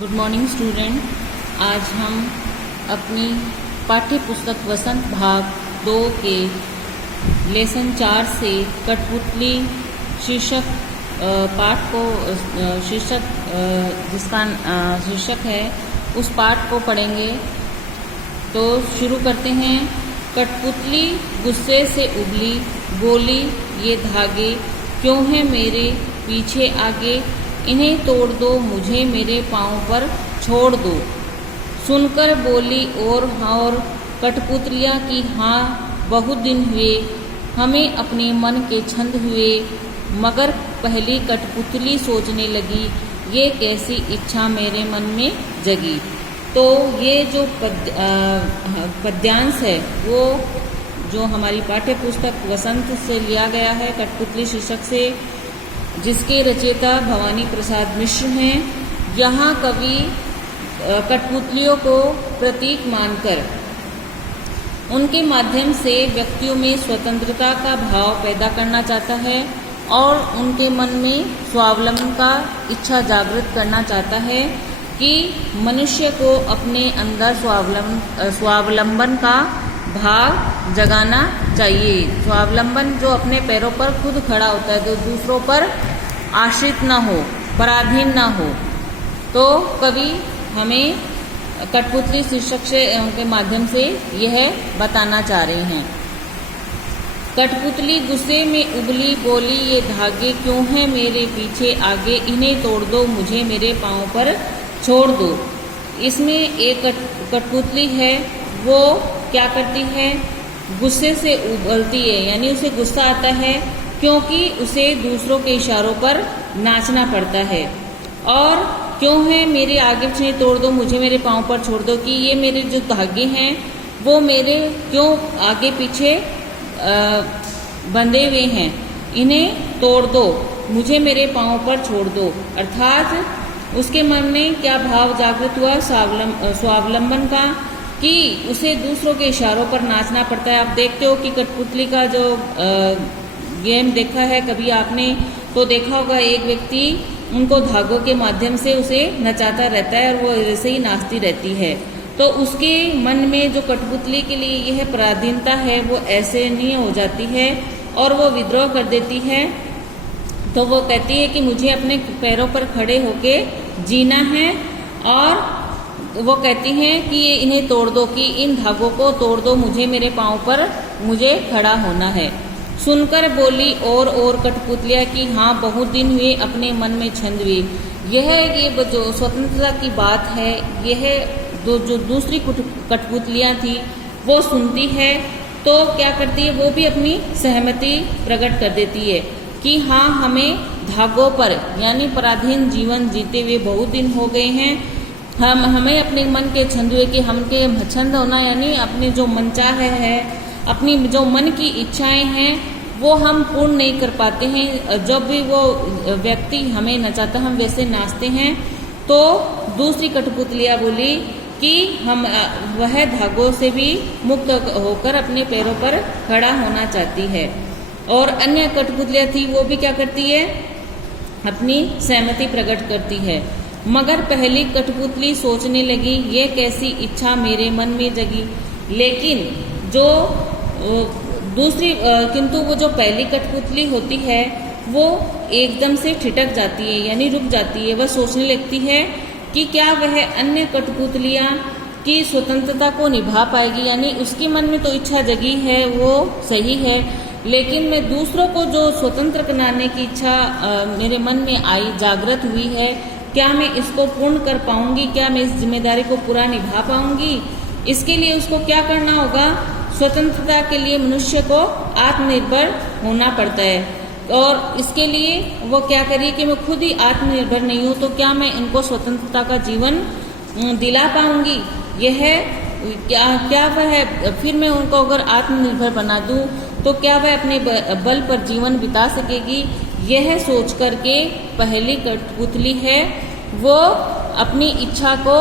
Good morning student. आज हम अपनी पाठ्य पुस्तक वसंत भाग 2 के लेसन 4 से कठपुतली शीर्षक पाठ को जिसका शीर्षक है उस पाठ को पढ़ेंगे। तो शुरू करते हैं। कठपुतली गुस्से से उबली, बोली ये धागे क्यों हैं मेरे पीछे आगे, इन्हें तोड़ दो मुझे मेरे पाँव पर छोड़ दो। सुनकर बोली और कठपुतलियाँ की हाँ बहुत दिन हुए हमें अपने मन के छंद हुए। मगर पहली कठपुतली सोचने लगी ये कैसी इच्छा मेरे मन में जगी। तो ये जो पद्यांश है वो जो हमारी पाठ्य पुस्तक वसंत से लिया गया है, कठपुतली शीर्षक से, जिसके रचयिता भवानी प्रसाद मिश्र हैं। यहाँ कवि कठपुतलियों को प्रतीक मानकर उनके माध्यम से व्यक्तियों में स्वतंत्रता का भाव पैदा करना चाहता है और उनके मन में स्वावलंबन का इच्छा जागृत करना चाहता है कि मनुष्य को अपने अंदर स्वावलंबन का भाव जगाना चाहिए। स्वावलंबन जो अपने पैरों पर खुद खड़ा होता है, जो दूसरों पर आश्रित ना हो, पराधीन ना हो। तो कवि हमें कठपुतली शीर्षक से उनके माध्यम से यह बताना चाह रहे हैं। कठपुतली गुस्से में उबली, बोली ये धागे क्यों हैं मेरे पीछे आगे, इन्हें तोड़ दो मुझे मेरे पाँव पर छोड़ दो। इसमें एक कठपुतली है, वो क्या करती है, गुस्से से उबलती है, यानी उसे गुस्सा आता है क्योंकि उसे दूसरों के इशारों पर नाचना पड़ता है। और क्यों है मेरे आगे पीछे तोड़ दो मुझे मेरे पाँव पर छोड़ दो, कि ये मेरे जो धागे हैं वो मेरे क्यों आगे पीछे बंधे हुए हैं, इन्हें तोड़ दो मुझे मेरे पाँव पर छोड़ दो। अर्थात उसके मन में क्या भाव जागृत हुआ, स्वावलंबन का, कि उसे दूसरों के इशारों पर नाचना पड़ता है। आप देखते हो कि कठपुतली का जो गेम देखा है कभी आपने, तो देखा होगा एक व्यक्ति उनको धागों के माध्यम से उसे नचाता रहता है और वो ऐसे ही नाचती रहती है। तो उसके मन में जो कठपुतली के लिए यह पराधीनता है वो ऐसे नहीं हो जाती है और वो विद्रोह कर देती है। तो वो कहती है कि मुझे अपने पैरों पर खड़े होके जीना है, और वो कहती हैं कि ये इन्हें तोड़ दो, कि इन धागों को तोड़ दो मुझे मेरे पाँव पर मुझे खड़ा होना है। सुनकर बोली और कठपुतलियाँ की हाँ बहुत दिन हुए अपने मन में छंद हुए। ये जो स्वतंत्रता की बात है, यह जो दूसरी कठपुतलियाँ थी वो सुनती है तो क्या करती है, वो भी अपनी सहमति प्रकट कर देती है कि हाँ हमें धागों पर यानी पराधीन जीवन जीते हुए बहुत दिन हो गए हैं। हमें अपने मन के छंद हुए कि हमके छंद होना यानी अपने जो मनचाहे है, अपनी जो मन की इच्छाएं हैं वो हम पूर्ण नहीं कर पाते हैं। जब भी वो व्यक्ति हमें नचाता हम वैसे नाचते हैं। तो दूसरी कठपुतलियाँ बोली कि हम वह धागों से भी मुक्त होकर अपने पैरों पर खड़ा होना चाहती है। और अन्य कठपुतलियाँ थी वो भी क्या करती है, अपनी सहमति प्रकट करती है। मगर पहली कठपुतली सोचने लगी ये कैसी इच्छा मेरे मन में जगी। लेकिन जो दूसरी किंतु वो जो पहली कठपुतली होती है वो एकदम से ठिठक जाती है, यानी रुक जाती है। वह सोचने लगती है कि क्या वह अन्य कठपुतलियाँ की स्वतंत्रता को निभा पाएगी, यानी उसके मन में तो इच्छा जगी है वो सही है, लेकिन मैं दूसरों को जो स्वतंत्र बनाने की इच्छा मेरे मन में आई, जागृत हुई है, क्या मैं इसको पूर्ण कर पाऊंगी, क्या मैं इस जिम्मेदारी को पूरा निभा पाऊंगी। इसके लिए उसको क्या करना होगा, स्वतंत्रता के लिए मनुष्य को आत्मनिर्भर होना पड़ता है। और इसके लिए वो क्या करिए कि मैं खुद ही आत्मनिर्भर नहीं हूँ, तो क्या मैं इनको स्वतंत्रता का जीवन दिला पाऊंगी। यह क्या वह फिर मैं उनको अगर आत्मनिर्भर बना दूँ तो क्या वह अपने बल पर जीवन बिता सकेगी। यह सोच करके पहली कठपुतली है वो अपनी इच्छा को